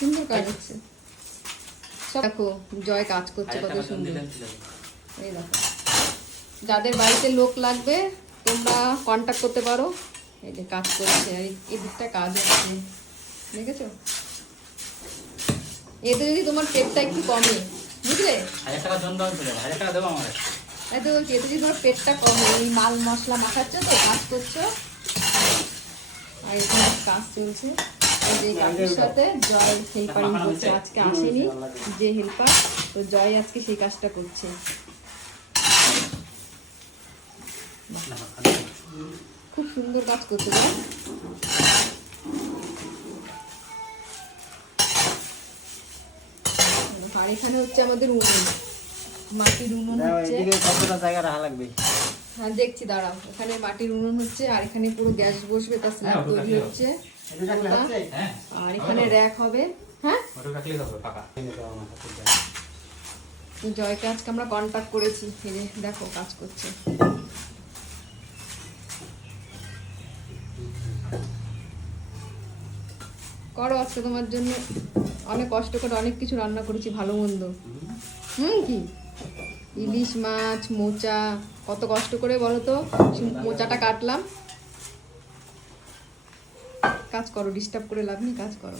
সুন্দর কাজ হচ্ছে সব। দেখো জয় কাজ করছে কত সুন্দর। এই দেখো, যাদের বাড়িতে লোক লাগবে তোমরা কন্ট্যাক্ট করতে পারো। এই যে কাজ করছে আর এই দিকটা কাজ হচ্ছে, দেখেছো? এতে যদি তোমার পেটটা একটু কমে, বুঝলে? 1000 টাকা জন দাও, 1000 টাকা দেবো আমার। এতে বলছি, এতে যদি তোমার পেটটা কমে, এই মাল মশলা মাখাচ্ছ তো, কাজ করছো আর এখানে কাজ চলছে। এই যে কাজের সাথে জয় হেল্পারিং করছে, আজকে আসেনি যে হেল্পার, তো জয় আজকে সেই কাজটা করছে। খুব সুন্দর কাজ করছে জয়। আর এখানে হচ্ছে আমাদের উনুন, মাটির উনুন হচ্ছে। কতটা জায়গা রাখা লাগবে? হ্যাঁ দেখছি, দাঁড়াও। এখানে মাটির উনুন হচ্ছে আর এখানে পুরো গ্যাস বসবে, তার স্ল্যাব তৈরি হচ্ছে। আর এখানে র‍্যাক হবে। হ্যাঁ, তো জয়কে আজকে আমরা কন্ট্যাক্ট করেছি, এই যে দেখো কাজ করছে। করো, আজকে তোমার জন্য অনেক কষ্ট করে অনেক কিছু রান্না করেছি, ভালো মন্দ। কি ইলিশ মাছ, মোচা, কত কষ্ট করে বলো তো মোচাটা কাটলাম। কাজ করো, ডিস্টার্ব করে লাভ নেই, কাজ করো।